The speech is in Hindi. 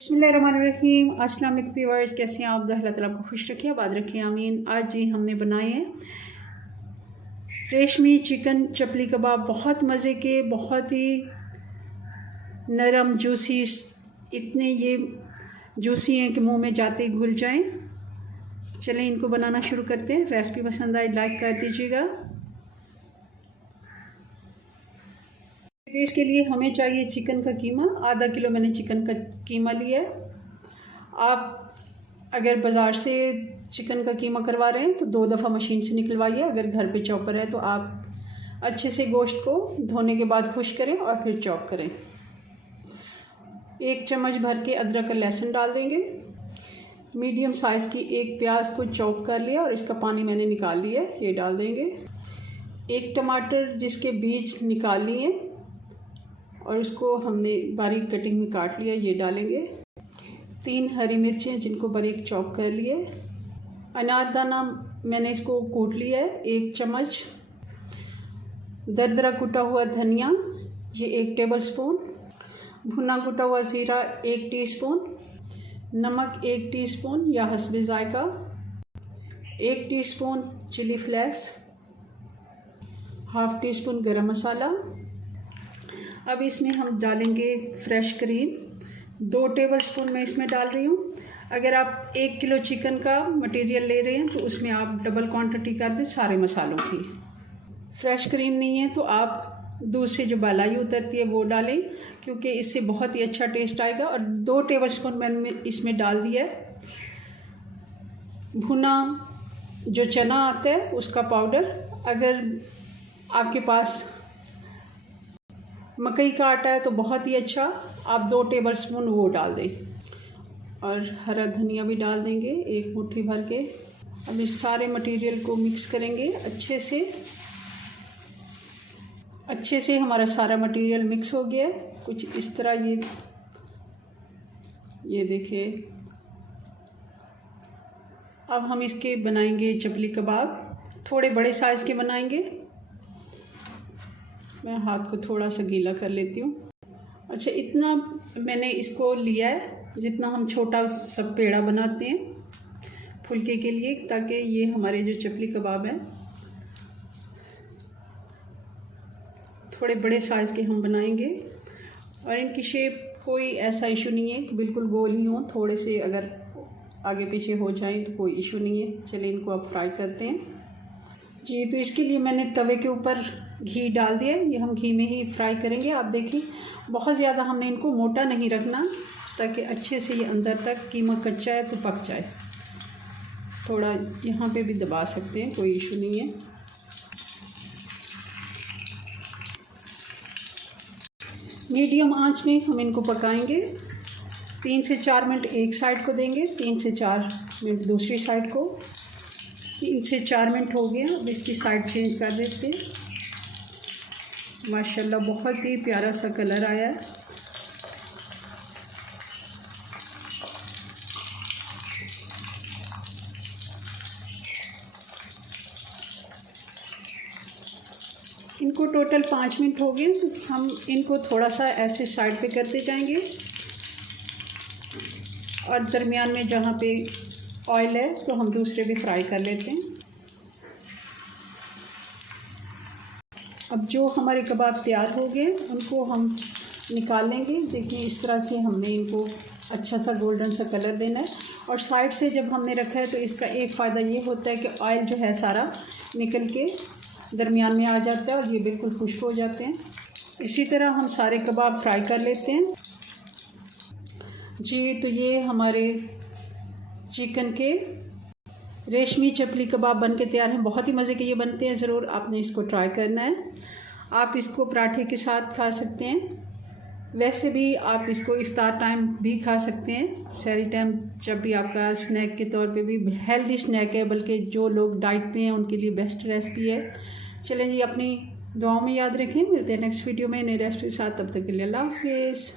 बिस्मिल्लाहिर्रहमानिर्रहीम। अस्सलाम वालेकुम व्यूअर्स, कैसे हैं आप? अल्लाह ताला आपको खुश रखिए, आबाद रखिए, आमीन। आज जी हमने बनाए हैं रेशमी चिकन चपली कबाब। बहुत मज़े के, बहुत ही नरम जूसी, इतने ये जूसी हैं कि मुंह में जाते ही घुल जाएं। चलें इनको बनाना शुरू करते हैं। रेसिपी पसंद आए लाइक कर दीजिएगा। इसके लिए हमें चाहिए चिकन का कीमा। आधा किलो मैंने चिकन का कीमा लिया है। आप अगर बाज़ार से चिकन का कीमा करवा रहे हैं तो 2 दफ़ा मशीन से निकलवाइए। अगर घर पे चॉपर है तो आप अच्छे से गोश्त को धोने के बाद खुश करें और फिर चॉप करें। 1 चम्मच भर के अदरक और लहसुन डाल देंगे। मीडियम साइज़ की 1 प्याज को चॉप कर लिया और इसका पानी मैंने निकाल लिया, ये डाल देंगे। 1 टमाटर जिसके बीज निकाल लिए और उसको हमने बारीक कटिंग में काट लिया, ये डालेंगे। 3 हरी मिर्चें जिनको बारीक चॉप कर लिए। अनारदाना मैंने इसको कूट लिया है 1 चम्मच। दरदरा कुटा हुआ धनिया ये 1 टेबलस्पून। भुना कुटा हुआ ज़ीरा 1 टीस्पून। नमक 1 टीस्पून या हस्बे जायका। 1 टीस्पून चिली फ्लेक्स। ½ टीस्पून गरम मसाला। अब इसमें हम डालेंगे फ्रेश क्रीम। 2 टेबलस्पून मैं इसमें डाल रही हूँ। अगर आप 1 किलो चिकन का मटेरियल ले रहे हैं तो उसमें आप डबल क्वांटिटी कर दें सारे मसालों की। फ्रेश क्रीम नहीं है तो आप दूध से जो मलाई उतरती है वो डालें, क्योंकि इससे बहुत ही अच्छा टेस्ट आएगा। और 2 टेबलस्पून मैंने इसमें डाल दिया है भुना जो चना आता है उसका पाउडर। अगर आपके पास मकई का आटा है तो बहुत ही अच्छा, आप 2 टेबलस्पून वो डाल दें। और हरा धनिया भी डाल देंगे 1 मुट्ठी भर के। अब इस सारे मटेरियल को मिक्स करेंगे अच्छे से। हमारा सारा मटेरियल मिक्स हो गया है कुछ इस तरह। ये देखिए। अब हम इसके बनाएंगे चपली कबाब। थोड़े बड़े साइज़ के बनाएंगे। मैं हाथ को थोड़ा सा गीला कर लेती हूँ। अच्छा, इतना मैंने इसको लिया है जितना हम छोटा सा पेड़ा बनाते हैं फुलके के लिए, ताकि ये हमारे जो चपली कबाब हैं थोड़े बड़े साइज़ के हम बनाएंगे। और इनकी शेप कोई ऐसा इशू नहीं है कि बिल्कुल गोल ही हो, थोड़े से अगर आगे पीछे हो जाएं तो कोई इशू नहीं है। चलिए इनको अब फ्राई करते हैं जी। तो इसके लिए मैंने तवे के ऊपर घी डाल दिया है। ये हम घी में ही फ्राई करेंगे। आप देखिए बहुत ज़्यादा हमने इनको मोटा नहीं रखना, ताकि अच्छे से ये अंदर तक कीमा कच्चा है तो पक जाए। थोड़ा यहाँ पे भी दबा सकते हैं, कोई इशू नहीं है। मीडियम आंच में हम इनको पकाएंगे। 3 से 4 मिनट एक साइड को देंगे, 3 से 4 मिनट दूसरी साइड को। 3 से 4 मिनट हो गया। अब इसकी साइड चेंज कर देते हैं। माशाल्लाह बहुत ही प्यारा सा कलर आया है। इनको टोटल 5 मिनट हो गए। तो हम इनको थोड़ा सा ऐसे साइड पे करते जाएंगे और दरमियान में जहाँ पे ऑयल है तो हम दूसरे भी फ्राई कर लेते हैं। अब जो हमारे कबाब तैयार हो गए उनको हम निकाल लेंगे। देखिए इस तरह से हमने इनको अच्छा सा गोल्डन सा कलर देना है। और साइड से जब हमने रखा है तो इसका एक फ़ायदा ये होता है कि ऑयल जो है सारा निकल के दरमियान में आ जाता है और ये बिल्कुल खुश्क हो जाते हैं। इसी तरह हम सारे कबाब फ्राई कर लेते हैं जी। तो ये हमारे चिकन के रेशमी चपली कबाब बन के तैयार हैं। बहुत ही मज़े के ये बनते हैं, ज़रूर आपने इसको ट्राई करना है। आप इसको पराठे के साथ खा सकते हैं। वैसे भी आप इसको इफ्तार टाइम भी खा सकते हैं, सहरी टाइम, जब भी आपका स्नैक के तौर पे भी हेल्दी स्नैक है, बल्कि जो लोग डाइट पे हैं उनके लिए बेस्ट रेसिपी है। चलें जी, अपनी दुआओं में याद रखें। मिलते हैं नेक्स्ट वीडियो में नई रेसिपी के साथ। तब तक के लिए अल्लाह हाफिज़।